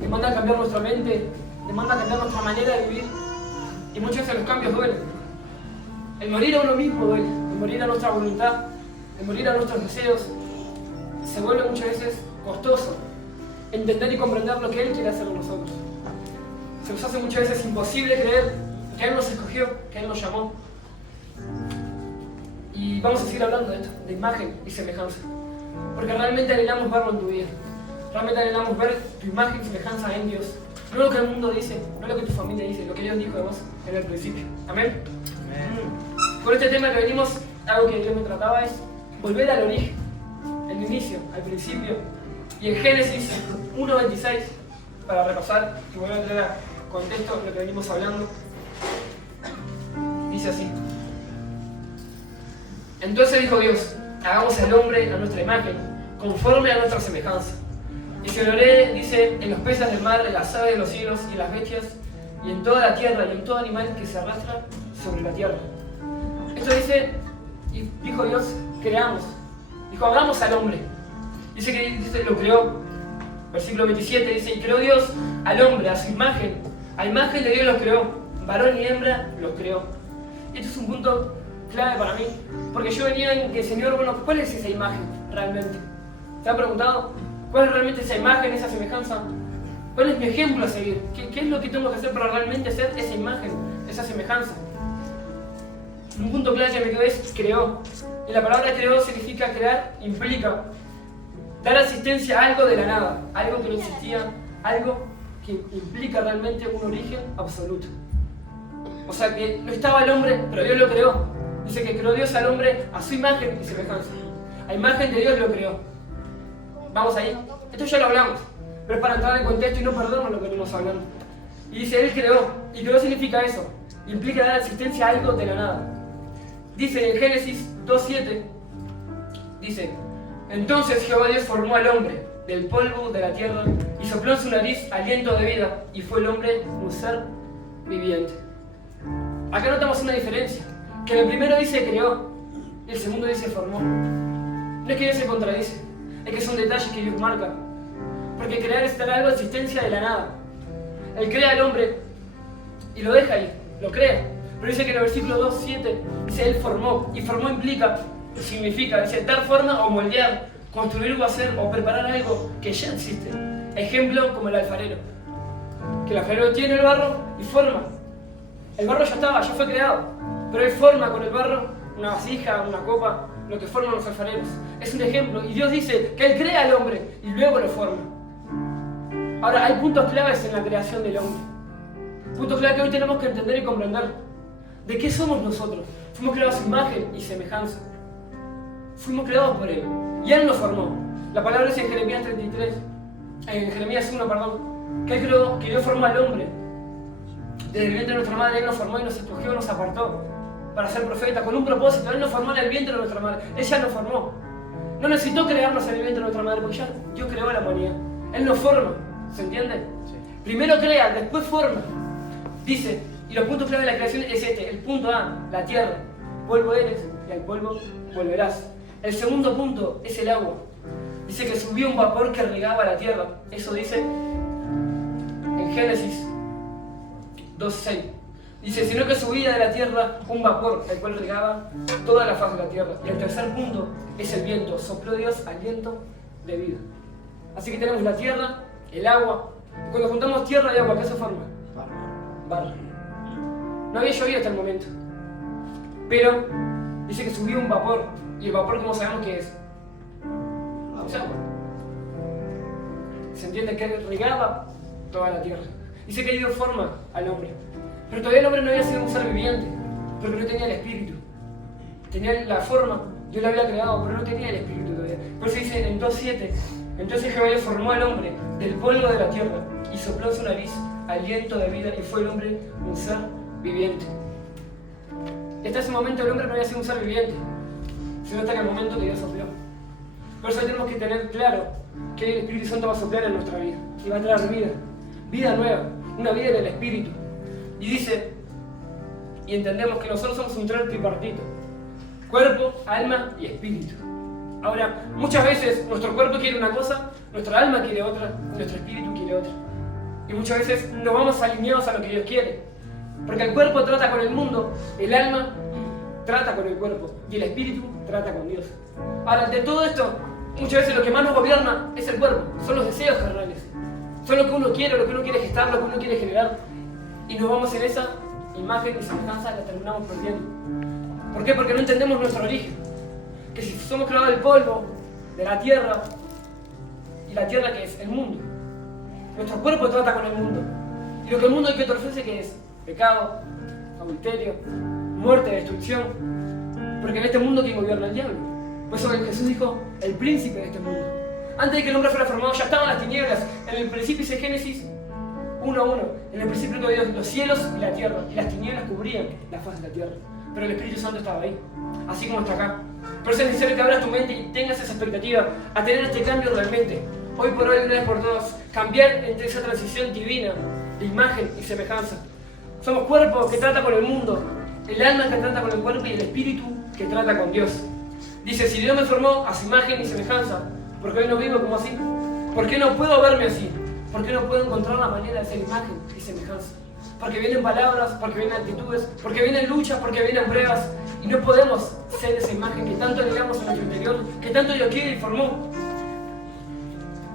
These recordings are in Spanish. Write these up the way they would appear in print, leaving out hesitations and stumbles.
demanda cambiar nuestra mente, demanda cambiar nuestra manera de vivir. Y muchas veces los cambios duelen. El morir a uno mismo duele, el morir a nuestra voluntad, el morir a nuestros deseos, se vuelve muchas veces costoso entender y comprender lo que Él quiere hacer con nosotros. Se nos hace muchas veces imposible creer que Él nos escogió, que Él nos llamó. Y vamos a seguir hablando de esto, de imagen y semejanza. Porque realmente anhelamos verlo en tu vida. Realmente anhelamos ver tu imagen y semejanza en Dios. No lo que el mundo dice, no lo que tu familia dice, lo que Dios dijo de vos en el principio. Amén. Con este tema que venimos, algo que Dios me trataba es volver al origen, al inicio, al principio. Y en Génesis 1:26, para repasar y volver a traer a contexto lo que venimos hablando, dice así: entonces dijo Dios, hagamos al hombre a nuestra imagen, conforme a nuestra semejanza. Y se lo haré, dice, en los peces del mar, en las aves de los cielos y en las bestias, y en toda la tierra y en todo animal que se arrastra sobre la tierra. Esto dice, y dijo Dios, creamos. Dijo, hagamos al hombre. Dice que lo creó. Versículo 27 dice, y creó Dios al hombre, a su imagen. A imagen de Dios los creó. Varón y hembra los creó. Y esto es un punto clave para mí. Porque yo venía en que, Señor, bueno, ¿cuál es esa imagen realmente? ¿Te han preguntado? ¿Cuál es realmente esa imagen, esa semejanza? ¿Cuál es mi ejemplo a seguir? ¿Qué es lo que tengo que hacer para realmente ser esa imagen, esa semejanza? Un punto clave que me quedó es creó. Y la palabra creó significa crear, implica dar asistencia a algo de la nada, algo que no existía, algo que implica realmente un origen absoluto. O sea que no estaba el hombre, pero Dios lo creó. Dice que creó Dios al hombre a su imagen y semejanza. A imagen de Dios lo creó. Vamos ahí. Esto ya lo hablamos, pero es para entrar en contexto y no perdernos lo que venimos hablando. Y dice, Él creó. Y creó significa eso. Implica dar asistencia a algo de la nada. Dice en Génesis 2:7, dice, entonces Jehová Dios formó al hombre del polvo de la tierra y sopló en su nariz aliento de vida y fue el hombre un ser viviente. Acá notamos una diferencia, que en el primero dice creó y el segundo dice formó. No es que Dios se contradice, es que son detalles que Dios marca. Porque crear es dar algo de existencia de la nada. Él crea al hombre y lo deja ahí, lo crea. Pero dice que en el versículo 2:7 dice Él formó, y formó implica, significa, dice dar forma o moldear, construir o hacer o preparar algo que ya existe. Ejemplo como el alfarero, que el alfarero tiene el barro y forma. El barro ya estaba, ya fue creado, pero Él forma con el barro una vasija, una copa, lo que forman los alfareros. Es un ejemplo, y Dios dice que Él crea al hombre y luego lo forma. Ahora, hay puntos claves en la creación del hombre. Puntos claves que hoy tenemos que entender y comprender. ¿De qué somos nosotros? Fuimos creados a su imagen y semejanza. Fuimos creados por Él. Y Él nos formó. La palabra dice en Jeremías 33, en Jeremías 1, perdón, que Él creó, que Dios formó al hombre. Desde el vientre de nuestra madre Él nos formó y nos escogió, nos apartó para ser profeta, con un propósito. Él nos formó en el vientre de nuestra madre. Él ya nos formó. No necesitó crearnos en el vientre de nuestra madre, porque ya Dios creó a la humanidad. Él nos forma. ¿Se entiende? Sí. Primero crea, después forma. Dice, y los puntos clave de la creación es este. El punto A, la tierra. Polvo eres y al polvo volverás. El segundo punto es el agua. Dice que subió un vapor que regaba la tierra. Eso dice en Génesis 2:6. Dice, sino que subía de la tierra un vapor, el cual regaba toda la faz de la tierra. Y el tercer punto es el viento. Sopló Dios aliento de vida. Así que tenemos la tierra, el agua. Y cuando juntamos tierra y agua, ¿qué se forma? Barro. No había llovido hasta el momento. Pero dice que subió un vapor. Y el vapor, ¿cómo sabemos qué es? Es agua. Se entiende que regaba toda la tierra. Dice que dio forma al hombre. Pero todavía el hombre no había sido un ser viviente, porque no tenía el espíritu. Tenía la forma, Dios lo había creado, pero no tenía el espíritu todavía. Por eso dice en 2:7, entonces Jehová Dios formó al hombre del polvo de la tierra y sopló en su nariz aliento de vida y fue el hombre un ser viviente. Hasta ese momento el hombre no había sido un ser viviente, sino hasta el momento que Dios sopló. Por eso tenemos que tener claro que el Espíritu Santo va a soplar en nuestra vida y va a traer vida, vida nueva, una vida en el Espíritu. Y dice, y entendemos que nosotros somos un tripartito: cuerpo, alma y espíritu. Ahora, muchas veces nuestro cuerpo quiere una cosa, nuestra alma quiere otra, nuestro espíritu quiere otra. Y muchas veces no vamos alineados a lo que Dios quiere. Porque el cuerpo trata con el mundo, el alma trata con el cuerpo y el espíritu trata con Dios. Ahora, de todo esto, muchas veces lo que más nos gobierna es el cuerpo, son los deseos carnales. Son lo que uno quiere gestar, lo que uno quiere generar. Y nos vamos en esa imagen y semejanza que terminamos perdiendo. ¿Por qué? Porque no entendemos nuestro origen. Que si somos creados del polvo, de la tierra, y la tierra que es el mundo. Nuestro cuerpo trata con el mundo. Y lo que el mundo hay que te ofrece, que es pecado, adulterio, muerte, destrucción. Porque en este mundo, ¿quién gobierna? El diablo. Por eso Jesús dijo, el príncipe de este mundo. Antes de que el hombre fuera formado, ya estaban las tinieblas. En el principio, dice Génesis 1:1. En el principio creó Dios los cielos y la tierra, y las tinieblas cubrían la faz de la tierra. Pero el Espíritu Santo estaba ahí, así como está acá. Por eso es necesario que abras tu mente y tengas esa expectativa a tener este cambio realmente. Hoy por hoy, una vez por todas, cambiar entre esa transición divina de imagen y semejanza. Somos cuerpo que trata con el mundo, el alma que trata con el cuerpo y el espíritu que trata con Dios. Dice, si Dios me formó a su imagen y semejanza, ¿por qué hoy no vivo como así? ¿Por qué no puedo verme así? ¿Por qué no puedo encontrar la manera de ser imagen y semejanza? Porque vienen palabras, porque vienen actitudes, porque vienen luchas, porque vienen pruebas. Y no podemos ser esa imagen que tanto anhelamos en nuestro interior, que tanto Dios quiere y formó.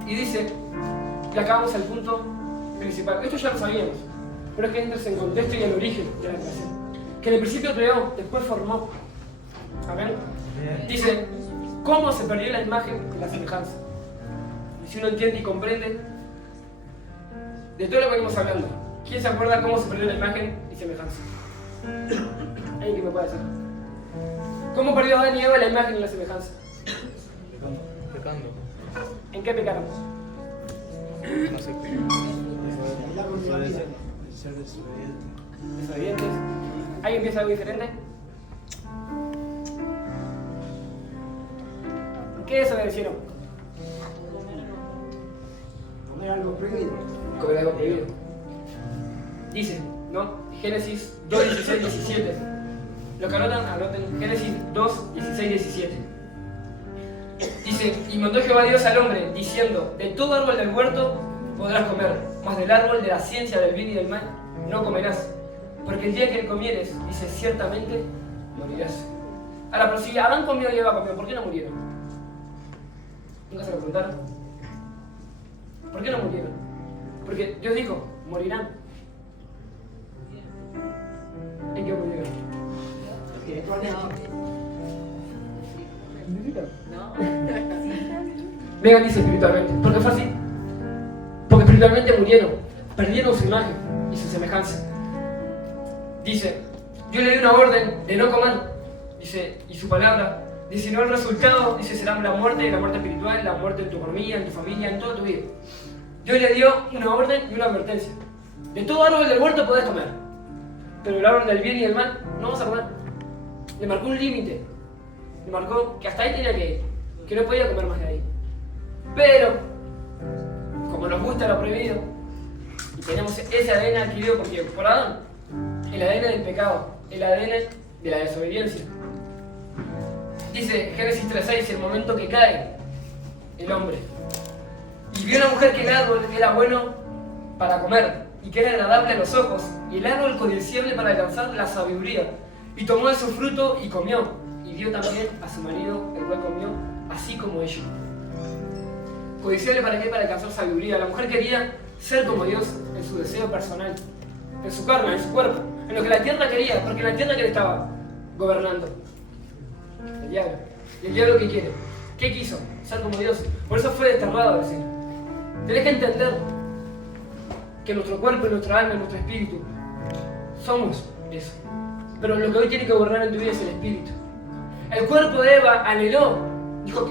Y dice, y acabamos al punto principal. Esto ya lo sabíamos, pero es que entres en contexto y en el origen de la creación. Que en el principio creó, después formó. Amén. Dice, ¿cómo se perdió la imagen y la semejanza? Y si uno entiende y comprende de todo lo que venimos hablando, ¿quién se acuerda cómo se perdió la imagen y semejanza? ¿Alguien que me pueda decir? ¿Cómo perdió Adán y Eva la imagen y la semejanza? Pecando. ¿En qué pecaron? No sé. Desobedientes. ¿Alguien piensa algo diferente? ¿Qué desobedecieron? Comer algo prohibido. Comer algo prohibido. Dice, ¿no? Génesis 2, 16, 17. Lo que anoten. Génesis 2, 16, 17. Dice, y mandó Jehová Dios al hombre, diciendo, de todo árbol del huerto podrás comer, mas del árbol de la ciencia del bien y del mal no comerás, porque el día que le comieres, dice, ciertamente morirás. Ahora, pero si Adán comió y Eva comió, ¿por qué no murieron? ¿Nunca se lo preguntaron? ¿Por qué no murieron? Porque Dios dijo, morirán. ¿En qué murieron? Megan dice espiritualmente. ¿Por qué fue así? Porque espiritualmente murieron, perdieron su imagen y su semejanza. Dice, yo le di una orden de no comer, dice, y su palabra, dice, no el resultado, dice, será la muerte espiritual, la muerte en tu economía, en tu familia, en toda tu vida. Dios le dio una orden y una advertencia. De todo árbol del huerto podés comer, pero el árbol del bien y del mal no vas a comer. Le marcó un límite, le marcó que hasta ahí tenía que ir, que no podía comer más de ahí. Pero, como nos gusta lo prohibido, y tenemos ese ADN adquirido por Adán, el ADN del pecado, el ADN de la desobediencia. Dice Génesis 3:6, el momento que cae el hombre. Y vio una mujer que el árbol era bueno para comer, y que era agradable a los ojos, y el árbol codiciable para alcanzar la sabiduría. Y tomó de su fruto y comió, y dio también a su marido, el cual comió, así como ella. Codiciable para qué? Para alcanzar sabiduría. La mujer quería ser como Dios en su deseo personal, en su carne, en su cuerpo, en lo que la tierra quería, porque la tierra que le estaba gobernando. El diablo. ¿Y el diablo qué quiere? ¿Qué quiso? Ser como Dios. Por eso fue desterrado del cielo. Tenés que entender que nuestro cuerpo, nuestra alma, nuestro espíritu somos eso. Pero lo que hoy tiene que gobernar en tu vida es el espíritu. El cuerpo de Eva anheló,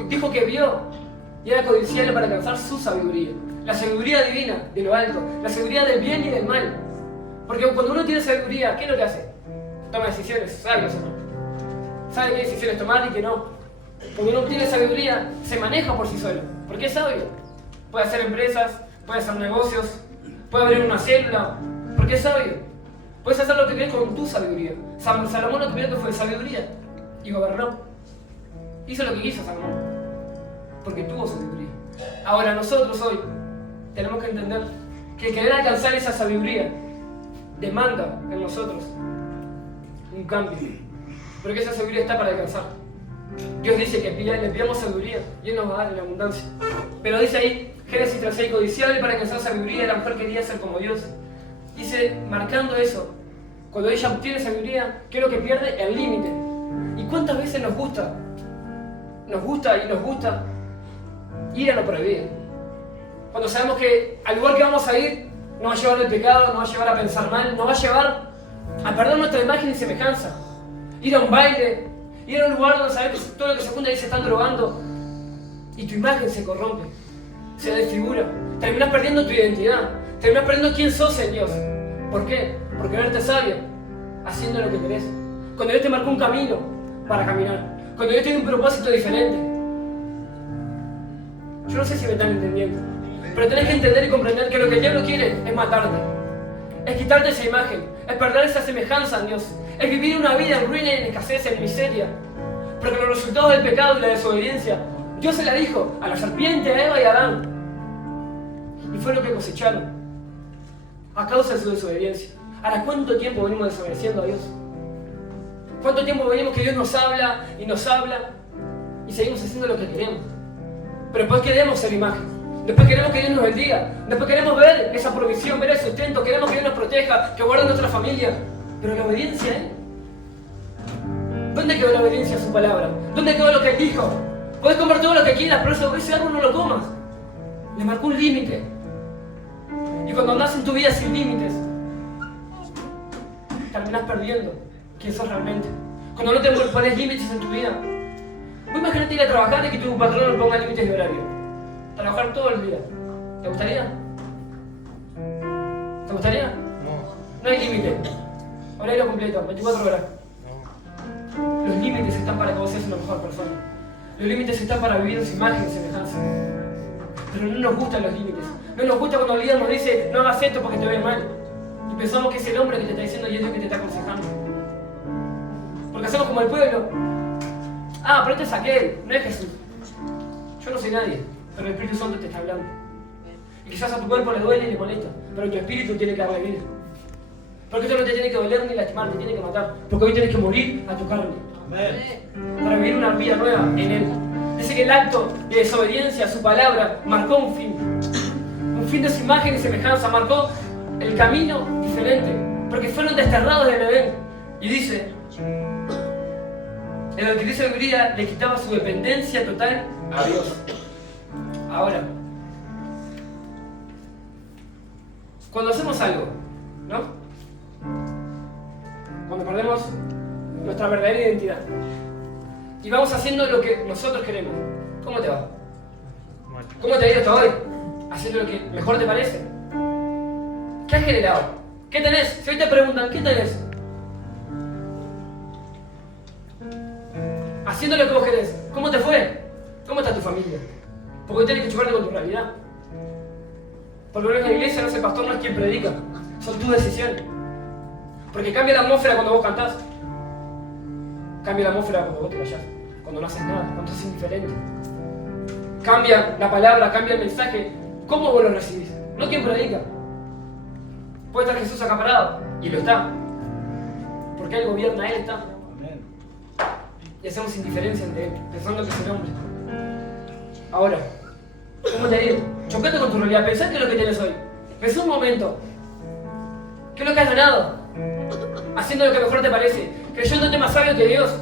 dijo que vio, y era codiciable para alcanzar su sabiduría. La sabiduría divina, de lo alto, la sabiduría del bien y del mal. Porque cuando uno tiene sabiduría, ¿qué es lo que hace? Toma decisiones sabias o no. Sabe qué decisiones tomar y qué no. Cuando uno tiene sabiduría, se maneja por sí solo. Porque es sabio. Puede hacer empresas, puede hacer negocios, puede abrir una célula. Porque es sabio. Puedes hacer lo que querés con tu sabiduría. Salomón lo primero que fue sabiduría y gobernó. Hizo lo que quiso Salomón. porque tuvo sabiduría. Ahora nosotros hoy tenemos que entender que querer alcanzar esa sabiduría demanda en nosotros un cambio, pero que esa sabiduría está para alcanzar. Dios dice que le pidamos sabiduría y Él nos va a dar en abundancia. Pero dice ahí, Génesis 3:6, codiciable para alcanzar sabiduría, la mujer quería ser como Dios. Dice, marcando eso, cuando ella obtiene sabiduría, ¿qué es lo que pierde? El límite. ¿Y cuántas veces nos gusta ir a lo prohibido? Cuando sabemos que al lugar que vamos a ir nos va a llevar al pecado, nos va a llevar a pensar mal, nos va a llevar a perder nuestra imagen y semejanza. Ir a un baile, ir a un lugar donde sabes que todo lo que se junta ahí se están drogando y tu imagen se corrompe, se desfigura. Terminas perdiendo tu identidad, terminas perdiendo quién sos en Dios. ¿Por qué? Por quererte sabio, haciendo lo que querés. Cuando Dios te marcó un camino para caminar, cuando Dios tiene un propósito diferente. Yo no sé si me están entendiendo, pero tenés que entender y comprender que lo que el diablo quiere es matarte, es quitarte esa imagen, es perder esa semejanza en Dios, es vivir una vida en ruina y en escasez, en miseria. Porque los resultados del pecado y la desobediencia, Dios se la dijo a la serpiente, a Eva y a Adán. Y fue lo que cosecharon a causa de su desobediencia. Ahora, ¿cuánto tiempo venimos desobedeciendo a Dios? ¿Cuánto tiempo venimos que Dios nos habla y seguimos haciendo lo que queremos? Pero después queremos ser imagen. Después queremos que Dios nos bendiga. Después queremos ver esa provisión, ver el sustento. Queremos que Dios nos proteja, que guarde nuestra familia. Pero la obediencia, ¿dónde quedó la obediencia a su palabra? ¿Dónde quedó lo que Él dijo? Puedes comer todo lo que quieras, pero ese árbol no lo comas. Le marcó un límite. Y cuando andas en tu vida sin límites, terminás perdiendo quién sos realmente. Cuando no te pones límites en tu vida, vos imagínate ir a trabajar y que tu patrón no ponga límites de horario. Trabajar todo el día. ¿Te gustaría? ¿Te gustaría? No. No hay límite. Horario completo, 24 horas. No. Los límites están para que vos seas una mejor persona. Los límites están para vivir en su imagen y semejanza. Pero no nos gustan los límites. No nos gusta cuando el líder nos dice, no hagas esto porque te ve mal. Y pensamos que es el hombre que te está diciendo y es Dios que te está aconsejando. Porque hacemos como el pueblo. Ah, pero este es aquel, no es Jesús. Yo no soy nadie, pero el Espíritu Santo te está hablando. Y quizás a tu cuerpo le duele y le molesta, pero tu espíritu tiene que darle vida. Porque esto no te tiene que doler ni lastimar, te tiene que matar. Porque hoy tienes que morir a tu carne. Para vivir una vida nueva en Él. Dice que el acto de desobediencia a su palabra marcó un fin. Un fin de su imagen y semejanza. Marcó el camino diferente. Porque fueron desterrados del Edén. Y dice, el adquirir sabiduría le quitaba su dependencia total a Dios. Ahora, cuando hacemos algo, ¿no? Cuando perdemos nuestra verdadera identidad y vamos haciendo lo que nosotros queremos, ¿cómo te va? Mal. ¿Cómo te ha ido hasta hoy? ¿Haciendo lo que mejor te parece? ¿Qué has generado? ¿Qué tenés? Si hoy te preguntan, ¿qué tenés? Haciendo lo que vos querés. ¿Cómo te fue? ¿Cómo está tu familia? Porque hoy tenés que chocarte con tu realidad. Por lo menos en la iglesia no es el pastor, no es quien predica. Son tus decisiones. Porque cambia la atmósfera cuando vos cantás. Cambia la atmósfera cuando vos te callás. Cuando no haces nada, cuando sos indiferente. Cambia la palabra, cambia el mensaje. ¿Cómo vos lo recibís? No quien predica. Puede estar Jesús acá parado, y lo está. Porque Él gobierna, Él está. Y hacemos indiferencia ante Él, pensando que es el hombre. Ahora, ¿cómo te ha ido? Chocate con tu realidad, pensá qué es lo que tienes hoy. Pensá un momento. ¿Qué es lo que has ganado? Haciendo lo que mejor te parece, creyéndote más sabio que Dios,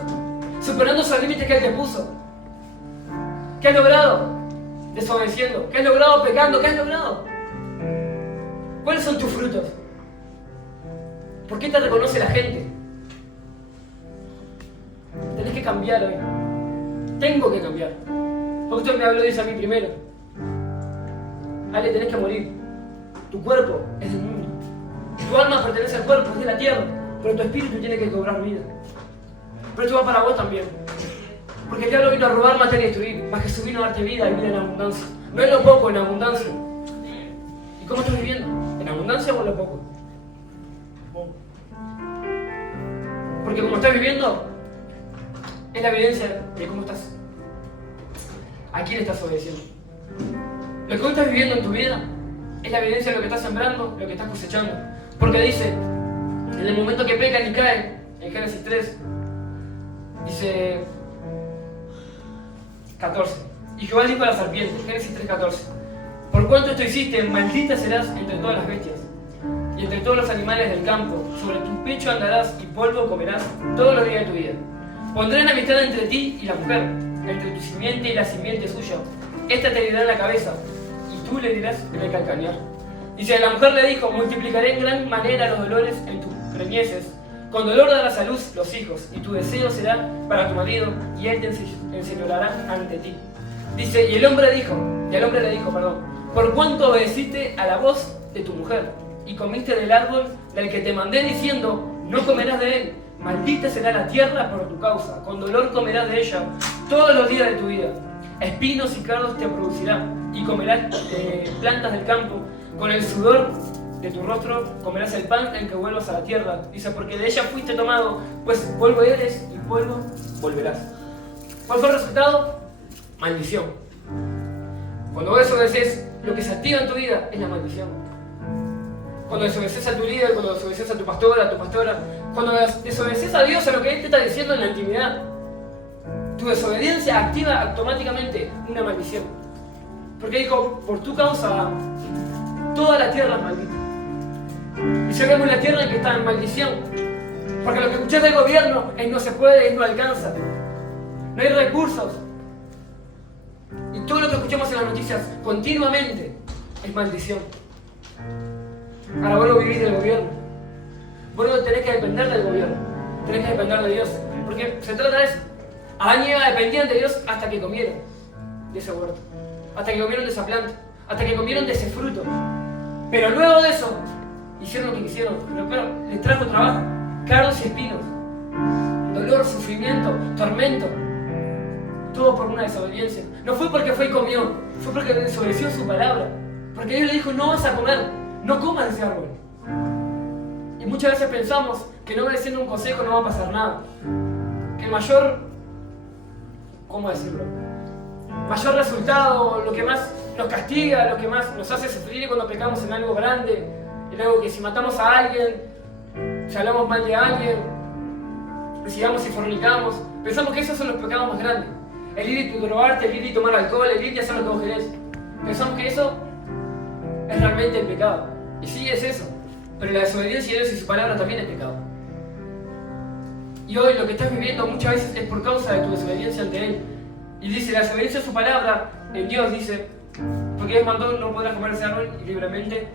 superando esos límites que Él te puso. ¿Qué has logrado? Desobedeciendo. ¿Qué has logrado pecando? ¿Qué has logrado? ¿Cuáles son tus frutos? ¿Por qué te reconoce la gente? Tenés que cambiar hoy. Tengo que cambiar. Porque esto me habló Dios a mí primero. Ale, tenés que morir. Tu cuerpo es del mundo. Tu alma pertenece al cuerpo, es de la tierra. Pero tu espíritu tiene que cobrar vida. Pero esto va para vos también. Porque el diablo vino a robar, matar y destruir. Mas Jesús vino a darte vida y vida en abundancia. No en lo poco, en abundancia. ¿Y cómo estás viviendo? ¿En abundancia o en lo poco? Porque como estás viviendo, es la evidencia de cómo estás. ¿A quién estás obedeciendo? Lo que hoy estás viviendo en tu vida es la evidencia de lo que estás sembrando, lo que estás cosechando. Porque dice, en el momento que pecan y caen, en Génesis 3, dice 14. Y Jehová dijo a la serpiente, Génesis 3:14, por cuanto esto hiciste, maldita serás entre todas las bestias y entre todos los animales del campo. Sobre tu pecho andarás y polvo comerás todos los días de tu vida. Pondré enemistad entre ti y la mujer, entre tu simiente y la simiente suya. Esta te herirá en la cabeza y tú le dirás en el calcañar. Dice, la mujer le dijo, multiplicaré en gran manera los dolores en tus preñeces. Con dolor darás a luz los hijos, y tu deseo será para tu marido, y él te enseñoreará ante ti. Dice, y el hombre le dijo, por cuanto obedeciste a la voz de tu mujer, y comiste del árbol del que te mandé diciendo, no comerás de él, maldita será la tierra por tu causa, con dolor comerás de ella todos los días de tu vida. Espinos y cardos te producirá, y comerás plantas del campo, con el sudor de tu rostro comerás el pan en que vuelvas a la tierra. Dice, porque de ella fuiste tomado, pues polvo eres y polvo volverás. ¿Cuál fue el resultado? Maldición. Cuando desobedeces, lo que se activa en tu vida es la maldición. Cuando desobedeces a tu líder, cuando desobedeces a tu pastora, cuando desobedeces a Dios, a lo que Él te está diciendo en la intimidad, tu desobediencia activa automáticamente una maldición. Porque dijo, por tu causa, toda la tierra es maldita. Y si vemos la tierra en que está en maldición, porque lo que escuchás del gobierno es no se puede, es no alcanza, no hay recursos, y todo lo que escuchamos en las noticias continuamente es maldición. Ahora vos no vivís del gobierno, vos no tenés que depender del gobierno, tenés que depender de Dios, porque se trata de eso. Adán y Eva dependían de Dios hasta que comieron de ese huerto, hasta que comieron de esa planta, hasta que comieron de ese fruto. Pero luego de eso, hicieron lo que quisieron, pero les trajo trabajo, cardos y espinos, dolor, sufrimiento, tormento, todo por una desobediencia. No fue porque fue y comió, fue porque desobedeció su palabra, porque Dios le dijo, no vas a comer, no comas de ese árbol. Y muchas veces pensamos que no obedeciendo un consejo no va a pasar nada, que el mayor, ¿cómo decirlo? Mayor resultado, lo que más nos castiga, lo que más nos hace sufrir cuando pecamos en algo grande, en algo que si matamos a alguien, si hablamos mal de alguien, si vamos y fornicamos, pensamos que esos son los pecados más grandes. El ir y drogarte, el ir y tomar alcohol, el ir y hacer lo que vos querés. Pensamos que eso es realmente el pecado. Y sí es eso, pero la desobediencia de Dios y su palabra también es pecado. Y hoy lo que estás viviendo muchas veces es por causa de tu desobediencia ante Él. Y dice, la desobediencia a su palabra, en Dios dice, porque Dios mandó, no podrás comer ese árbol libremente.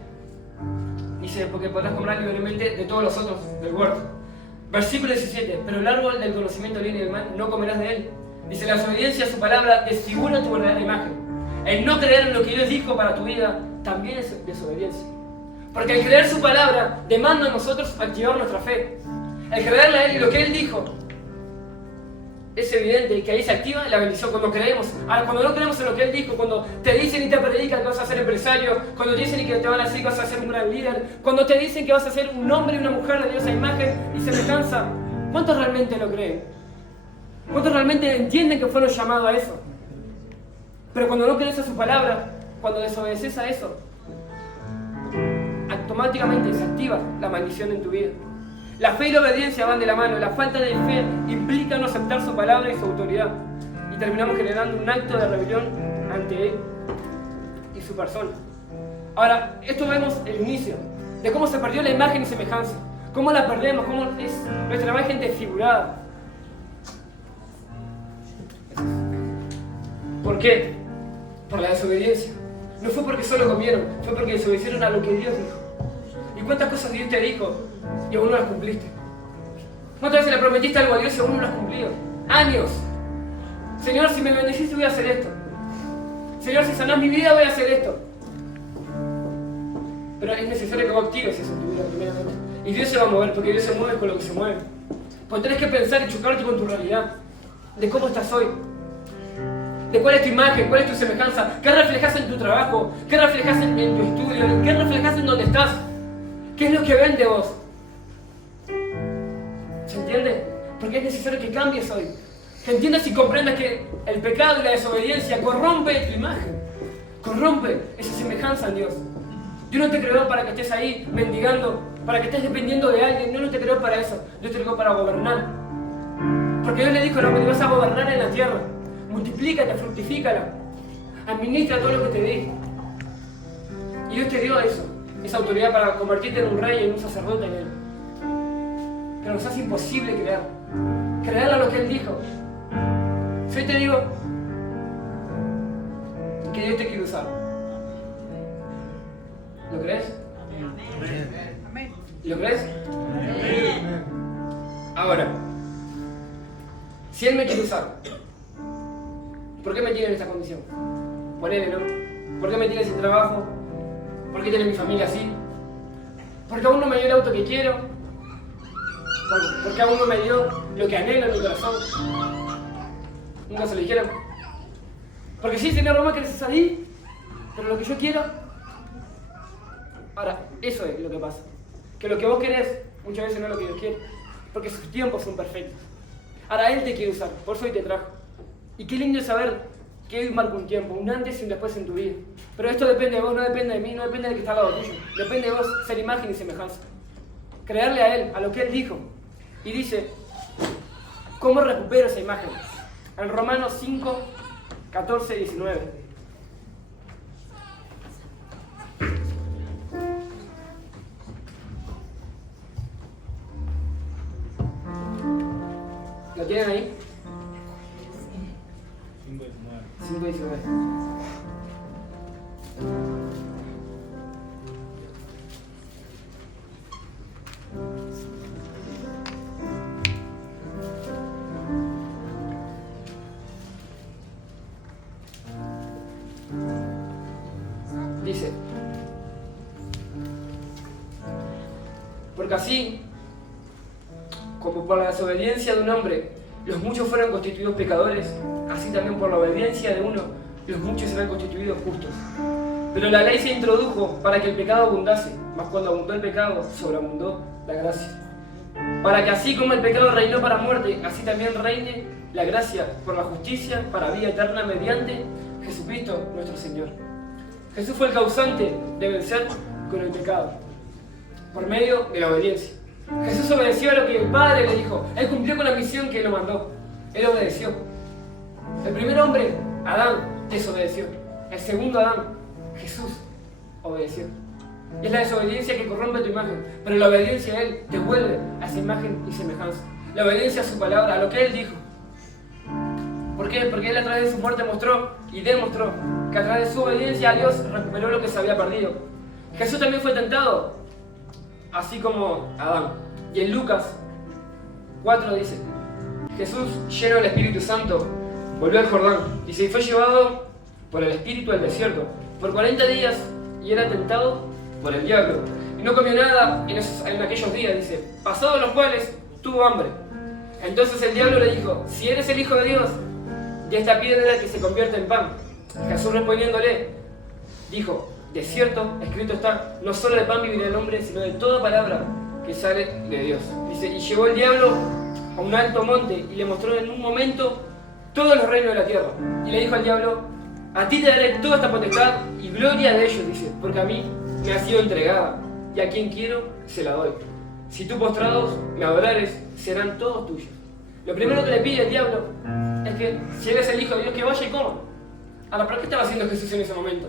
Dice, porque podrás comer libremente de todos los otros del huerto. Versículo 17, pero el árbol del conocimiento del bien y del mal no comerás de él. Dice, la desobediencia a su palabra desfigura tu verdadera imagen. El no creer en lo que Dios dijo para tu vida también es desobediencia. Porque el creer su palabra demanda a nosotros activar nuestra fe. El creerle a Él y lo que Él dijo, es evidente que ahí se activa la bendición cuando creemos. Ahora, cuando no creemos en lo que Él dijo, cuando te dicen y te predican que vas a ser empresario, cuando te dicen y que te van a decir que vas a ser un gran líder, cuando te dicen que vas a ser un hombre y una mujer de Dios a imagen y semejanza, ¿cuántos realmente lo creen? ¿Cuántos realmente entienden que fueron llamados a eso? Pero cuando no crees a su palabra, cuando desobedeces a eso, automáticamente se activa la maldición en tu vida. La fe y la obediencia van de la mano. La falta de fe implica no aceptar su palabra y su autoridad. Y terminamos generando un acto de rebelión ante Él y su persona. Ahora, esto vemos el inicio de cómo se perdió la imagen y semejanza. Cómo la perdemos, cómo es nuestra imagen desfigurada. ¿Por qué? Por la desobediencia. No fue porque solo comieron, fue porque desobedecieron a lo que Dios dijo. ¿Y cuántas cosas Dios te dijo y aún no las cumpliste? ¿Cuántas veces le prometiste algo a Dios y aún no lo has cumplido? Años. Señor, si me bendeciste voy a hacer esto. Señor, si sanás mi vida voy a hacer esto. Pero es necesario que vos actives eso en tu vida primeramente. Y Dios se va a mover, porque Dios se mueve con lo que se mueve. Porque tenés que pensar y chocarte con tu realidad. De cómo estás hoy. De cuál es tu imagen, cuál es tu semejanza. ¿Qué reflejas en tu trabajo? ¿Qué reflejas en tu estudio? ¿Qué reflejas en donde estás? ¿Qué es lo que ven de vos? ¿Se entiende? Porque es necesario que cambies hoy. Que entiendas y comprendas que el pecado y la desobediencia corrompe tu imagen, corrompe esa semejanza en Dios. Dios no te creó para que estés ahí mendigando, para que estés dependiendo de alguien. Dios no te creó para eso. Dios te creó para gobernar. Porque Dios le dijo al hombre: vas a gobernar en la tierra. Multiplícate, fructifícala. Administra todo lo que te di. Y Dios te dio eso, esa autoridad para convertirte en un rey y en un sacerdote en Él. Pero nos hace imposible creerle a lo que Él dijo. Si hoy te digo que Dios te quiere usar, ¿lo crees? Amén. ¿Lo crees? Ahora, si Él me quiere usar, ¿por qué me tiene en esta condición? Ponele, ¿no? ¿Por qué me tiene sin trabajo? ¿Por qué tiene mi familia así? ¿Porque aún no me dio el auto que quiero? ¿Porque aún no me dio lo que anhelo en mi corazón? Nunca se lo dijeron. Porque sí, Señor, Roma, que eres ahí, pero lo que yo quiero. Ahora, eso es lo que pasa. Que lo que vos querés, muchas veces no es lo que Dios quiere. Porque sus tiempos son perfectos. Ahora Él te quiere usar, por eso hoy te trajo. Y qué lindo es saber que hoy marca un tiempo, un antes y un después en tu vida. Pero esto depende de vos, no depende de mí, no depende del que está al lado tuyo. Depende de vos ser imagen y semejanza. Creerle a Él, a lo que Él dijo. Y dice, ¿cómo recupero esa imagen? En Romanos 5, 14, 19. ¿Lo tienen ahí? 5, 19. Dice, porque así como por la desobediencia de un hombre los muchos fueron constituidos pecadores, así también por la obediencia de uno los muchos serán constituidos justos. Pero la ley se introdujo para que el pecado abundase, mas cuando abundó el pecado, sobreabundó la gracia. Para que así como el pecado reinó para muerte, así también reine la gracia por la justicia para vida eterna mediante Jesucristo nuestro Señor. Jesús fue el causante de vencer con el pecado, por medio de la obediencia. Jesús obedeció a lo que el Padre le dijo. Él cumplió con la misión que Él lo mandó. Él obedeció. El primer hombre, Adán, desobedeció. El segundo Adán, Jesús, obedeció. Y es la desobediencia que corrompe tu imagen, pero la obediencia a Él te vuelve a esa imagen y semejanza. La obediencia a su palabra, a lo que Él dijo. ¿Por qué? Porque Él a través de su muerte mostró y demostró que a través de su obediencia a Dios recuperó lo que se había perdido. Jesús también fue tentado, así como Adán. Y en Lucas 4 dice, Jesús, lleno del Espíritu Santo, volvió al Jordán y se fue llevado por el Espíritu al desierto por 40 días y era tentado por el diablo. Y no comió nada en aquellos días, dice, pasados los cuales tuvo hambre. Entonces el diablo le dijo, si eres el Hijo de Dios, de esta piedra que se convierte en pan. Jesús respondiéndole, dijo, de cierto, escrito está, no solo de pan vivirá el hombre, sino de toda palabra que sale de Dios. Dice, y llevó el diablo a un alto monte y le mostró en un momento todos los reinos de la tierra. Y le dijo al diablo, a ti te daré toda esta potestad y gloria de ellos, dice, porque a mí me ha sido entregada, y a quien quiero se la doy. Si tú postrados me adorares, serán todos tuyos. Lo primero que le pide el diablo es que, si él es el Hijo de Dios, que vaya y coma. Ahora, ¿pero qué estaba haciendo Jesús en ese momento?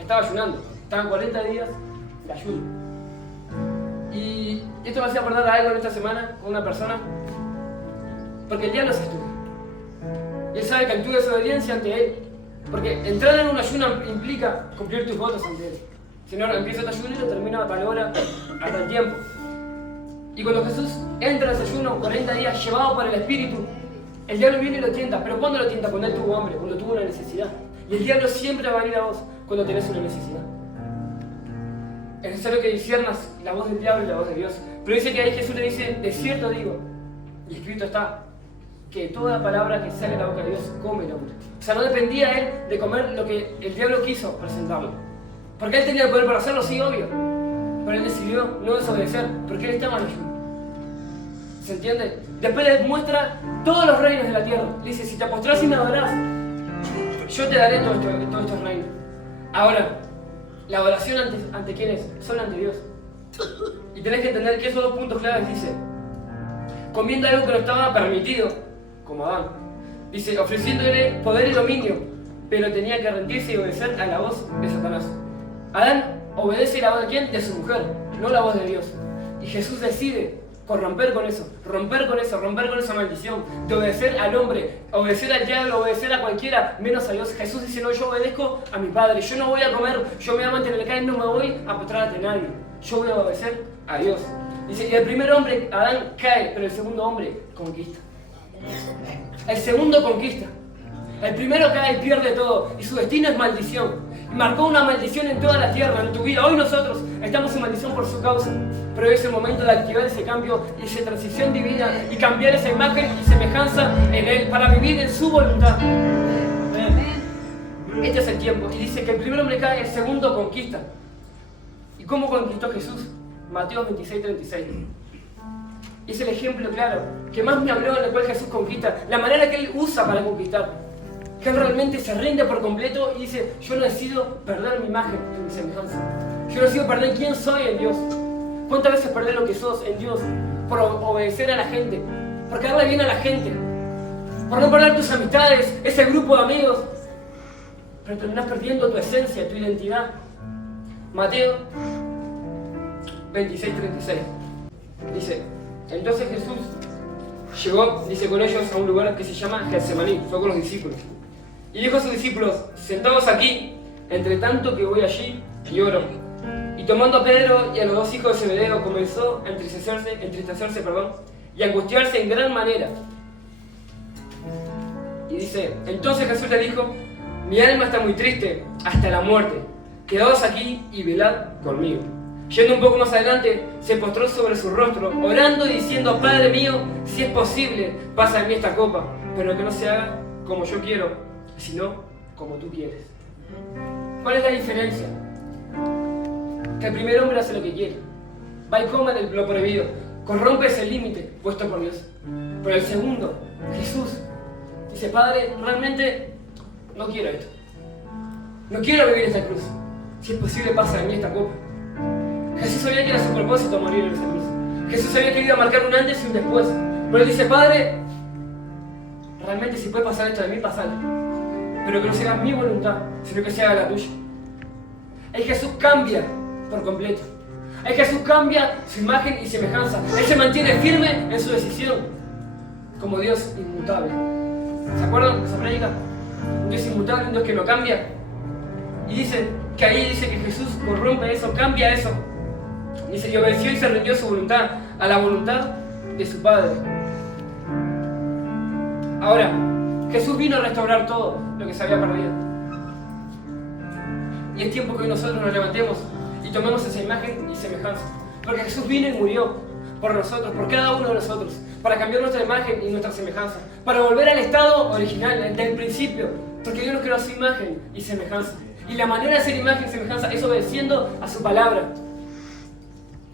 Estaba ayunando. Estaban 40 días de ayuno. Y esto me hacía acordar a algo en esta semana con una persona. Porque el diablo es astuto. Y él sabe que actúa desobediencia ante él. Porque entrar en un ayuno implica cumplir tus votos ante él. Si no, empieza tu ayuno y lo termina a tal hora, a tal tiempo. Y cuando Jesús entra en ese ayuno, 40 días llevado por el Espíritu, el diablo viene y lo tienta. ¿Pero cuándo lo tienta? Cuando él tuvo hambre, cuando tuvo una necesidad. Y el diablo siempre va a venir a vos cuando tenés una necesidad. Es necesario que disciernas la voz del diablo y la voz de Dios. Pero dice que ahí Jesús le dice, de cierto digo, y escrito está, que toda palabra que sale de la boca de Dios come el hombre. O sea, no dependía él de comer lo que el diablo quiso presentarle. Porque él tenía el poder para hacerlo, sí, obvio. Pero él decidió no desobedecer, porque él estaba en ayuno. ¿Se entiende? Después le muestra todos los reinos de la tierra. Le dice, si te postrás y me adorás, yo te daré todos estos reinos. Ahora, la adoración ante quién es? Solo ante Dios. Y tenés que entender que esos dos puntos claves dice, comiendo algo que no estaba permitido, como Adán. Dice, ofreciéndole poder y dominio, pero tenía que rendirse y obedecer a la voz de Satanás. Adán obedece la voz de quién? De su mujer, no la voz de Dios. Y Jesús decide romper con esa maldición, de obedecer al hombre, obedecer al diablo, obedecer a cualquiera, menos a Dios. Jesús dice, no, yo obedezco a mi Padre, yo no voy a comer, yo me voy a mantener acá y no me voy a postrar ante nadie, yo voy a obedecer a Dios. Dice, y el primer hombre, Adán, cae, pero el segundo hombre conquista. El segundo conquista. El primero cae y pierde todo, y su destino es maldición. Marcó una maldición en toda la tierra, en tu vida. Hoy nosotros estamos en maldición por su causa, pero es el momento de activar ese cambio y esa transición divina y cambiar esa imagen y semejanza en Él para vivir en su voluntad. Este es el tiempo. Y dice que el primer hombre cae, el segundo conquista. ¿Y cómo conquistó Jesús? Mateo 26:36. Es el ejemplo claro que más me habló, en el cual Jesús conquista, la manera que Él usa para conquistar. Que Él realmente se rinde por completo y dice, yo no decido perder mi imagen en mi semejanza. Yo no decido perder quién soy en Dios. ¿Cuántas veces perder lo que sos en Dios? Por obedecer a la gente, por quedarle bien a la gente, por no perder tus amistades, ese grupo de amigos, pero terminás perdiendo tu esencia, tu identidad. Mateo 26:36 dice, entonces Jesús llegó, dice, con ellos a un lugar que se llama Getsemaní, fue con los discípulos. Y dijo a sus discípulos, sentados aquí, entre tanto que voy allí y oro. Y tomando a Pedro y a los dos hijos de Zebedeo, comenzó a entristecerse, y a angustiarse en gran manera. Y dice, entonces Jesús le dijo, mi alma está muy triste, hasta la muerte. Quedaos aquí y velad conmigo. Yendo un poco más adelante, se postró sobre su rostro, orando y diciendo, Padre mío, si es posible, pasa de mí esta copa, pero que no se haga como yo quiero, sino como tú quieres. ¿Cuál es la diferencia? Que el primer hombre hace lo que quiere, va y come de lo prohibido, corrompe ese límite puesto por Dios. Pero el segundo, Jesús, dice, Padre, realmente no quiero esto, no quiero vivir esta cruz, si es posible pasa de mí esta copa. Jesús sabía que era su propósito morir en esa cruz. Jesús sabía que iba a marcar un antes y un después. Pero él dice, Padre, realmente si puede pasar esto de mí, pasalo. Pero que no se haga mi voluntad, sino que se haga la tuya. Ahí Jesús cambia por completo. Ahí Jesús cambia su imagen y semejanza. Él se mantiene firme en su decisión, como Dios inmutable. ¿Se acuerdan de esa prédica? Un Dios inmutable, un Dios que no cambia. Y dice que ahí dice que Jesús corrompe eso, cambia eso. Dice, y obedeció y se rindió su voluntad a la voluntad de su Padre. Ahora, Jesús vino a restaurar todo lo que se había perdido. Y es tiempo que hoy nosotros nos levantemos y tomemos esa imagen y semejanza. Porque Jesús vino y murió por nosotros, por cada uno de nosotros, para cambiar nuestra imagen y nuestra semejanza, para volver al estado original, del principio, porque Dios nos creó a su imagen y semejanza. Y la manera de hacer imagen y semejanza es obedeciendo a su palabra.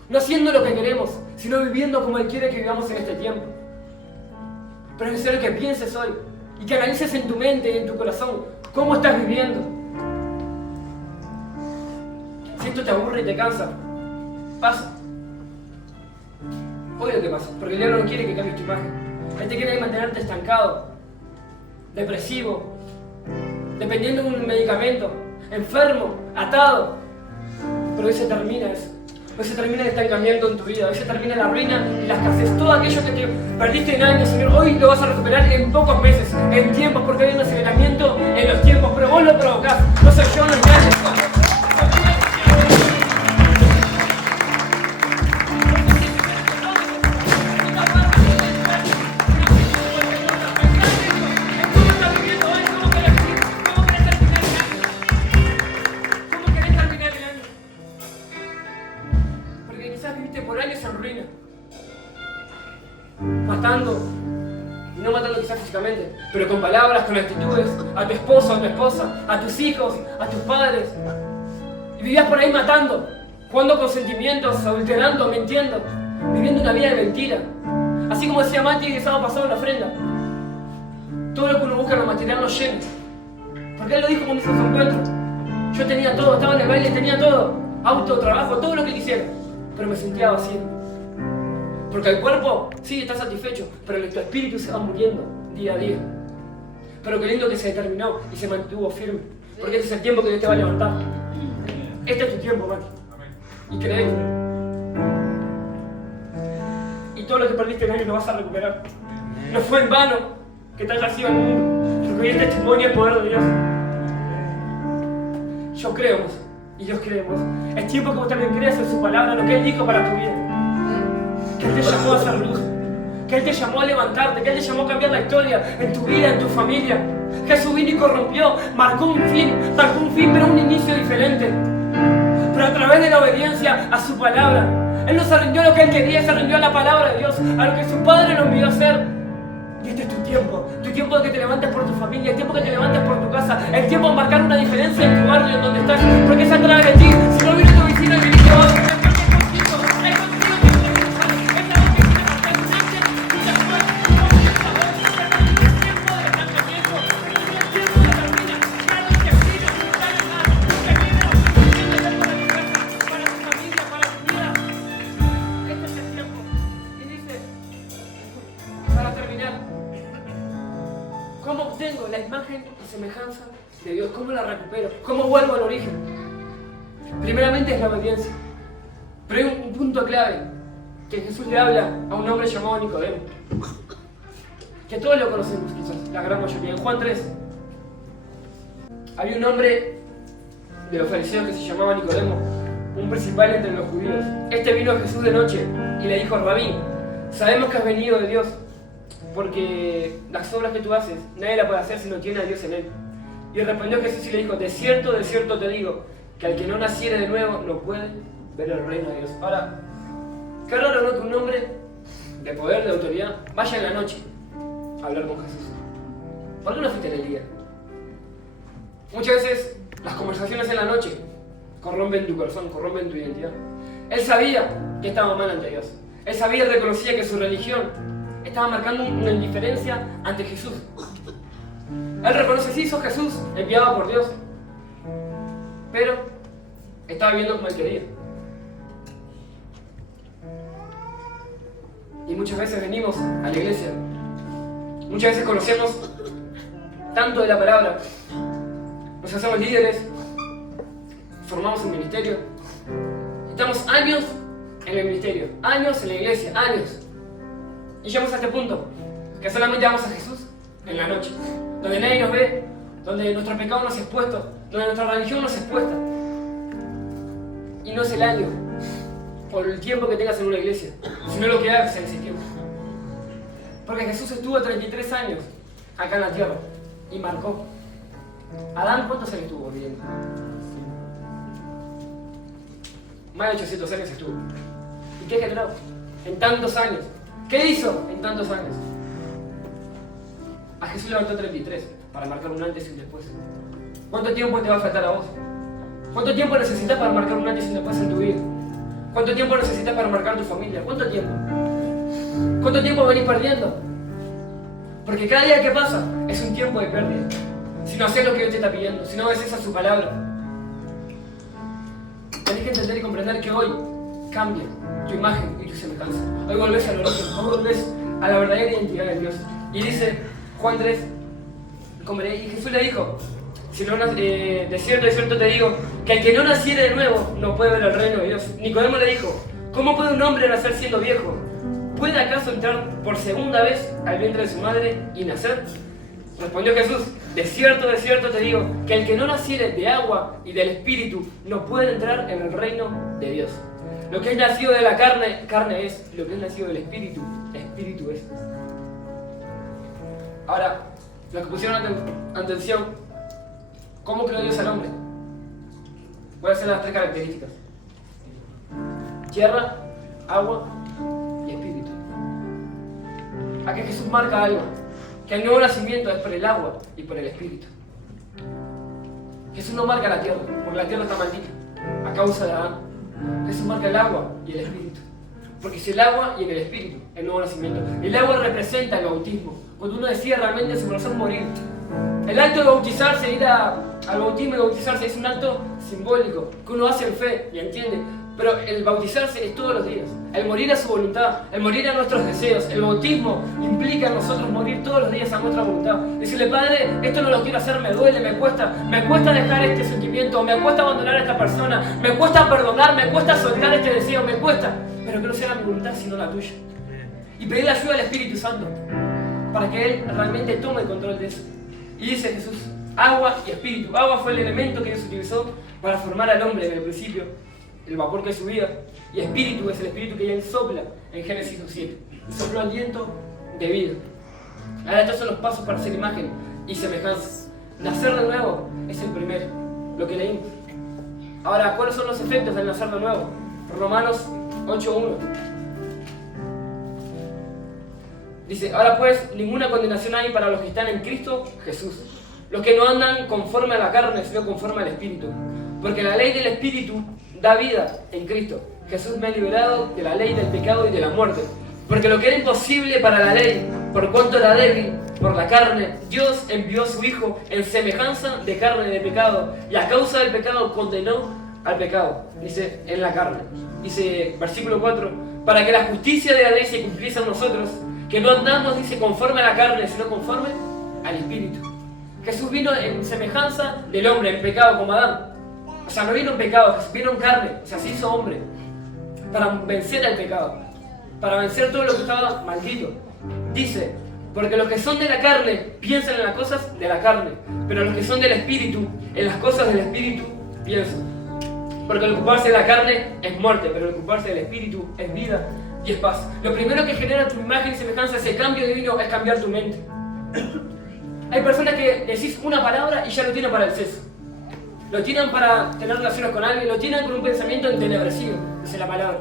No haciendo lo que queremos, sino viviendo como Él quiere que vivamos en este tiempo. Pero es necesario que pienses hoy y que analices en tu mente y en tu corazón cómo estás viviendo. Si esto te aburre y te cansa, pasa. Obvio que pasa, porque el diablo no quiere que cambies tu imagen. Él te quiere mantenerte estancado, depresivo, dependiendo de un medicamento, enfermo, atado. Pero hoy se termina eso. Hoy se termina el estancamiento en tu vida. Hoy se termina la ruina y la escasez. Todo aquello que te perdiste en años, Señor, hoy lo vas a recuperar en pocos meses, en tiempos, porque hay un aceleramiento en los tiempos. Pero vos lo provocás. No soy yo, no es nadie. Y no matando quizás físicamente, pero con palabras, con actitudes, a tu esposo, a tu esposa, a tus hijos, a tus padres. Y vivías por ahí matando, jugando con sentimientos, adulterando, mintiendo, viviendo una vida de mentira, Así como decía Mati que estaba pasando en la ofrenda. Todo lo que uno busca en lo material no llena. Porque él lo dijo cuando hizo su encuentro. Yo tenía todo, estaba en el baile, tenía todo. Auto, trabajo, todo lo que quisiera. Pero me sentía vacío. Porque el cuerpo, sí, está satisfecho, pero tu espíritu se va muriendo día a día. Pero qué lindo que se determinó y se mantuvo firme. Porque este es el tiempo que Dios te va a levantar. Este es tu tiempo, Mati. Y créeme. Y todo lo que perdiste en años lo vas a recuperar. No fue en vano que te hayas ido al mundo. Porque hoy es testimonio del poder de Dios. Yo creo, y Dios creemos. Es tiempo que vos también creas en su palabra, lo que Él dijo para tu vida. Que Él te llamó a hacer luz. Que Él te llamó a levantarte. Que Él te llamó a cambiar la historia en tu vida, en tu familia. Jesús vino y corrompió, marcó un fin, pero un inicio diferente. Pero a través de la obediencia a su palabra. Él no se rindió a lo que Él quería, se rindió a la palabra de Dios, a lo que su Padre lo envió a hacer. Y este es tu tiempo de que te levantes por tu familia, el tiempo que te levantes por tu casa, el tiempo de marcar una diferencia en tu barrio, en donde estás, porque es a través de ti. Si no viene tu vecino y le dice, oh, ¿cómo obtengo la imagen y semejanza de Dios? ¿Cómo la recupero? ¿Cómo vuelvo al origen? Primeramente es la obediencia. Pero hay un punto clave que Jesús le habla a un hombre llamado Nicodemo. Que todos lo conocemos quizás, la gran mayoría. En Juan 3 había un hombre de los fariseos que se llamaba Nicodemo, un principal entre los judíos. Este vino a Jesús de noche y le dijo: Rabí, sabemos que has venido de Dios, porque las obras que tú haces, nadie las puede hacer si no tiene a Dios en él. Y respondió Jesús y le dijo: de cierto te digo, que al que no naciere de nuevo no puede ver el reino de Dios. Ahora, qué raro, ¿no?, que un hombre de poder, de autoridad, vaya en la noche a hablar con Jesús. ¿Por qué no fuiste en el día? Muchas veces las conversaciones en la noche corrompen tu corazón, corrompen tu identidad. Él sabía que estaba mal ante Dios. Él sabía y reconocía que su religión estaba marcando una indiferencia ante Jesús. Él reconoce, sí, sos Jesús, enviado por Dios, pero estaba viviendo como él quería. Y muchas veces venimos a la iglesia, muchas veces conocemos tanto de la palabra, nos hacemos líderes, formamos un ministerio, estamos años en el ministerio, años en la iglesia, años. Y llegamos a este punto, que solamente vamos a Jesús en la noche, donde nadie nos ve, donde nuestro pecado no es expuesto, donde nuestra religión no es expuesta. Y no es el año, por el tiempo que tengas en una iglesia, sino lo que hagas en ese tiempo. Porque Jesús estuvo 33 años acá en la tierra y marcó. Adán, ¿cuántos años estuvo viviendo? Más de 800 años estuvo. ¿Y qué generó? En tantos años. ¿Qué hizo en tantos años? A Jesús levantó 33 para marcar un antes y un después. ¿Cuánto tiempo te va a faltar a vos? ¿Cuánto tiempo necesitas para marcar un antes y un después en tu vida? ¿Cuánto tiempo necesitas para marcar tu familia? ¿Cuánto tiempo? ¿Cuánto tiempo venís perdiendo? Porque cada día que pasa es un tiempo de pérdida. Si no haces lo que Dios te está pidiendo, si no obedeces a su palabra. Tenés que entender y comprender que hoy cambia tu imagen y tu semejanza. Hoy volvés al origen, hoy volvés a la verdadera identidad de Dios. Y dice Juan 3, y Jesús le dijo: si no, de cierto te digo, que el que no naciere de nuevo no puede ver el reino de Dios. Nicodemo le dijo: ¿cómo puede un hombre nacer siendo viejo? ¿Puede acaso entrar por segunda vez al vientre de su madre y nacer? Respondió Jesús: de cierto te digo, que el que no naciere de agua y del Espíritu no puede entrar en el reino de Dios. Lo que es nacido de la carne, carne es. Lo que es nacido del Espíritu, Espíritu es. Ahora, los que pusieron atención, ¿cómo creó Dios al hombre? Voy a hacer las 3 características: tierra, agua y espíritu. Aquí Jesús marca algo, que el nuevo nacimiento es por el agua y por el espíritu. Jesús no marca la tierra, porque la tierra está maldita a causa de Adán. Jesús marca el agua y el espíritu. porque es el agua y en el espíritu, el nuevo nacimiento. El agua representa el bautismo, cuando uno decide realmente en su corazón morir. El acto de bautizarse, ir al bautismo y bautizarse es un acto simbólico, que uno hace en fe y entiende. Pero el bautizarse es todos los días, el morir a su voluntad, el morir a nuestros deseos. El bautismo implica a nosotros morir todos los días a nuestra voluntad. Decirle, Padre, esto no lo quiero hacer, me duele, me cuesta dejar este sentimiento, me cuesta abandonar a esta persona, me cuesta perdonar, me cuesta soltar este deseo, me cuesta, pero que no sea mi voluntad sino la tuya. Y pedir ayuda al Espíritu Santo para que Él realmente tome el control de eso. Y dice Jesús, agua y espíritu. Agua fue el elemento que Dios utilizó para formar al hombre en el principio, el vapor que es su vida, y espíritu es el espíritu que Él sopla en Génesis 7. Sopló aliento de vida. Ahora estos son los pasos para hacer imagen y semejanza. Nacer de nuevo es el primero, lo que leímos. Ahora, ¿cuáles son los efectos del nacer de nuevo? Romanos 8:1. Dice, ahora pues, ninguna condenación hay para los que están en Cristo Jesús, los que no andan conforme a la carne, sino conforme al Espíritu. Porque la ley del Espíritu da vida en Cristo. Jesús me ha liberado de la ley del pecado y de la muerte. Porque lo que era imposible para la ley, por cuanto era débil, por la carne, Dios envió a su Hijo en semejanza de carne de pecado, y a causa del pecado condenó al pecado, dice, en la carne. Dice, versículo 4, para que la justicia de la ley se cumpliese en nosotros, que no andamos, dice, conforme a la carne, sino conforme al Espíritu. Jesús vino en semejanza del hombre, en pecado como Adán. O sea, no vino en pecado, Jesús vino en carne, o sea, se hizo hombre, para vencer al pecado, para vencer todo lo que estaba maldito. Dice, porque los que son de la carne piensan en las cosas de la carne, pero los que son del Espíritu, en las cosas del Espíritu piensan. Porque el ocuparse de la carne es muerte, pero el ocuparse del Espíritu es vida y es paz. Lo primero que genera tu imagen y semejanza, ese cambio divino, es cambiar tu mente. Hay personas que decís una palabra y ya lo tienen para el sexo. Lo tienen para tener relaciones con alguien, lo tienen con un pensamiento entenebrecido, dice la palabra.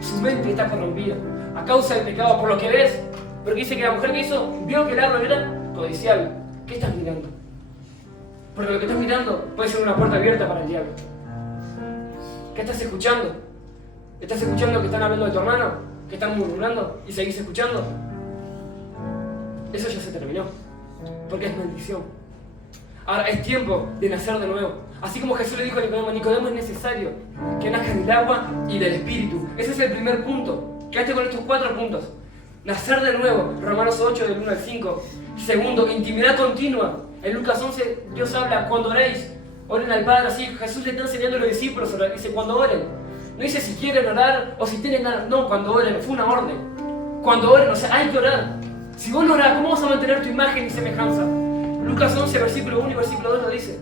Su mente está corrompida a causa del pecado, por lo que ves. Porque dice que la mujer que hizo, vio que el árbol era codiciable. ¿Qué estás mirando? Porque lo que estás mirando puede ser una puerta abierta para el diablo. ¿Qué estás escuchando? ¿Estás escuchando que están hablando de tu hermano? ¿Que están murmurando? ¿Y seguís escuchando? Eso ya se terminó, porque es maldición. Ahora es tiempo de nacer de nuevo. Así como Jesús le dijo a Nicodemo, Nicodemo, es necesario que nazcas del agua y del Espíritu. Ese es el primer punto. Quédate con estos 4 puntos. Nacer de nuevo, Romanos 8, del 1 al 5. Segundo, intimidad continua. En Lucas 11, Dios habla, cuando oréis, oren al Padre. Así Jesús le está enseñando a los discípulos, dice, cuando oren. No dice si quieren orar o si tienen ganas. No, cuando oren, fue una orden. Cuando oren, o sea, hay que orar. Si vos no orás, ¿cómo vas a mantener tu imagen y semejanza? Lucas 11, versículo 1 y versículo 2 lo dice.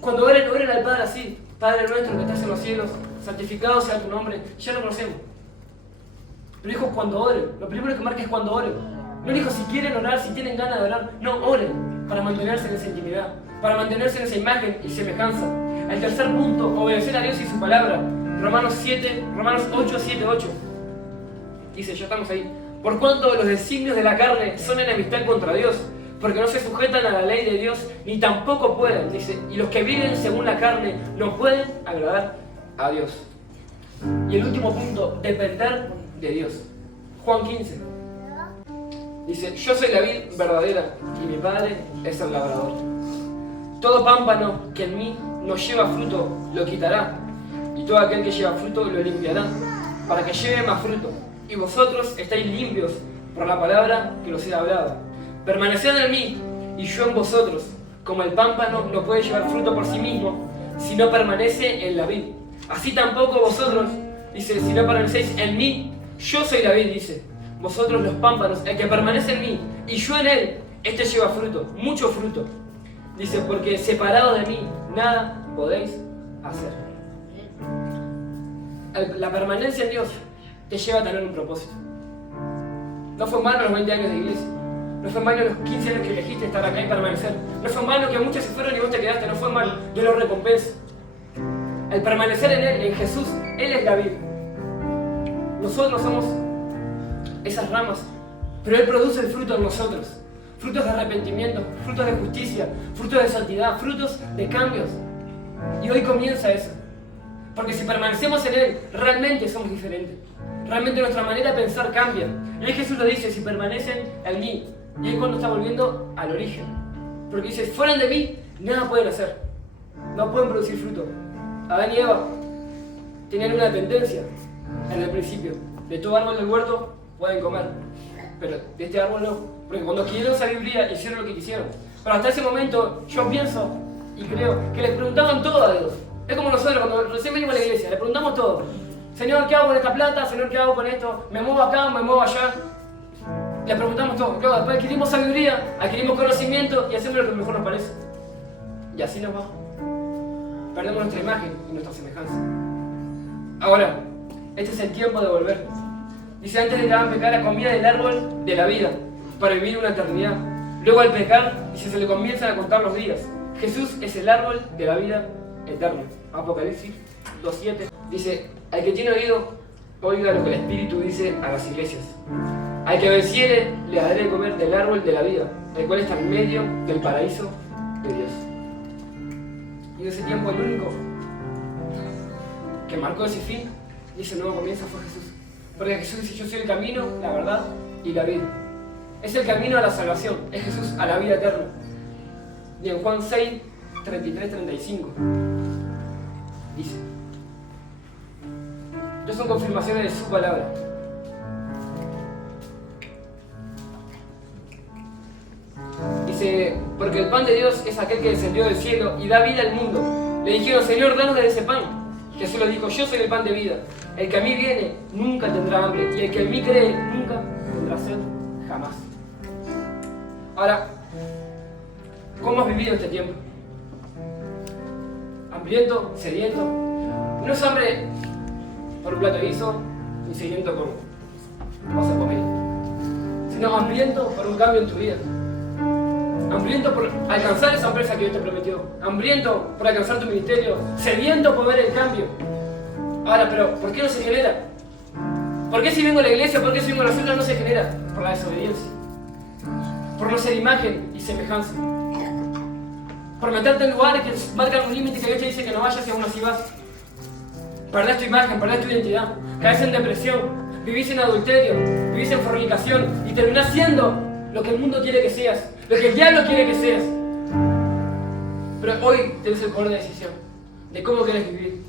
Cuando oren, oren al Padre así. Padre nuestro que estás en los cielos, santificado sea tu nombre. Ya lo conocemos. Pero dijo cuando oren. Lo primero que marca es cuando oren. No dijo si quieren orar, si tienen ganas de orar. No, oren para mantenerse en esa intimidad, para mantenerse en esa imagen y semejanza. El tercer punto, obedecer a Dios y su palabra. Romanos 8, 7, 8. Dice, ya estamos ahí. Por cuanto los designios de la carne son enemistad contra Dios, porque no se sujetan a la ley de Dios, ni tampoco pueden, dice, y los que viven según la carne no pueden agradar a Dios. Y el último punto, depender de Dios. Juan 15. Dice, yo soy la vid verdadera, y mi Padre es el labrador. Todo pámpano que en mí no lleva fruto, lo quitará, y todo aquel que lleva fruto, lo limpiará, para que lleve más fruto. Y vosotros estáis limpios por la palabra que os he hablado. Permaneced en mí y yo en vosotros, como el pámpano no puede llevar fruto por sí mismo si no permanece en la vid. Así tampoco vosotros, dice, si no permanecéis en mí, yo soy la vid, dice. Vosotros los pámpanos, el que permanece en mí y yo en él, este lleva fruto, mucho fruto. Dice, porque separados de mí, nada podéis hacer. La permanencia en Dios te lleva a tener un propósito. No fue en vano los 20 años de iglesia. No fue en vano los 15 años que elegiste estar acá y permanecer. No fue en vano que muchos se fueron y vos te quedaste. No fue en vano. Dios lo recompensa. El permanecer en Él, en Jesús, Él es la vida. Nosotros somos esas ramas, pero Él produce el fruto en nosotros. Frutos de arrepentimiento, frutos de justicia, frutos de santidad, frutos de cambios. Y hoy comienza eso. Porque si permanecemos en Él, realmente somos diferentes. Realmente nuestra manera de pensar cambia. Y ahí Jesús lo dice, si permanecen en mí. Y ahí cuando está volviendo al origen. Porque dice, fuera de mí, nada pueden hacer. No pueden producir fruto. Adán y Eva tenían una tendencia en el principio. De todo árbol del huerto pueden comer. Pero de este árbol no. Porque cuando adquirieron sabiduría, hicieron lo que quisieron. Pero hasta ese momento, yo pienso y creo que les preguntaban todo a Dios. Es como nosotros cuando recién venimos a la iglesia, le preguntamos todo. Señor, ¿qué hago con esta plata? Señor, ¿qué hago con esto? ¿Me muevo acá? ¿Me muevo allá? Le preguntamos todo. Claro, después adquirimos sabiduría, adquirimos conocimiento y hacemos lo que mejor nos parece. Y así nos va. Perdemos nuestra imagen y nuestra semejanza. Ahora, este es el tiempo de volver. Dice, antes de que hagan pecar, la comida del árbol de la vida, para vivir una eternidad. Luego al pecar, dice, se le comienzan a contar los días. Jesús es el árbol de la vida eterna. Apocalipsis 2:7 dice, al que tiene oído, oiga lo que el Espíritu dice a las iglesias. Al que venciere, le daré de comer del árbol de la vida, el cual está en medio del paraíso de Dios. Y en ese tiempo el único que marcó ese fin y ese nuevo comienzo fue Jesús. Porque Jesús dice, yo soy el camino, la verdad y la vida. Es el camino a la salvación, es Jesús a la vida eterna. Y en Juan 6, 33-35 dice, estas son confirmaciones de su palabra. Dice, porque el pan de Dios es aquel que descendió del cielo y da vida al mundo. Le dijeron, Señor, danos de ese pan. Jesús le dijo, yo soy el pan de vida. El que a mí viene nunca tendrá hambre y el que en mí cree nunca tendrá sed jamás. Ahora, ¿cómo has vivido este tiempo? ¿Hambriento? ¿Sediento? No es hambre por un plato de guiso ni sediento por vas a comer, sino hambriento por un cambio en tu vida. Hambriento por alcanzar esa empresa que Dios te prometió. Hambriento por alcanzar tu ministerio. Sediento por ver el cambio. Ahora, pero ¿por qué no se genera? ¿Por qué si vengo a la iglesia, por qué si vengo a la célula no se genera? Por la desobediencia. Por no ser imagen y semejanza. Por meterte en lugares que marcan un límite que Dios te dice que no vayas y aún así vas. Perdés tu imagen, perdés tu identidad. Caes en depresión. Vivís en adulterio. Vivís en fornicación. Y terminás siendo lo que el mundo quiere que seas. Lo que el diablo quiere que seas. Pero hoy tienes el poder de decisión. De cómo quieres vivir.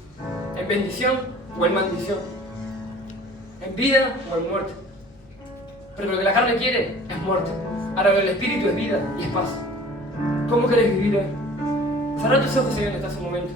En bendición o en maldición. En vida o en muerte. Pero lo que la carne quiere es muerte. Ahora lo del espíritu es vida y es paz. ¿Cómo quieres vivir hoy? Cerrá tus ojos, Señor, en este momento.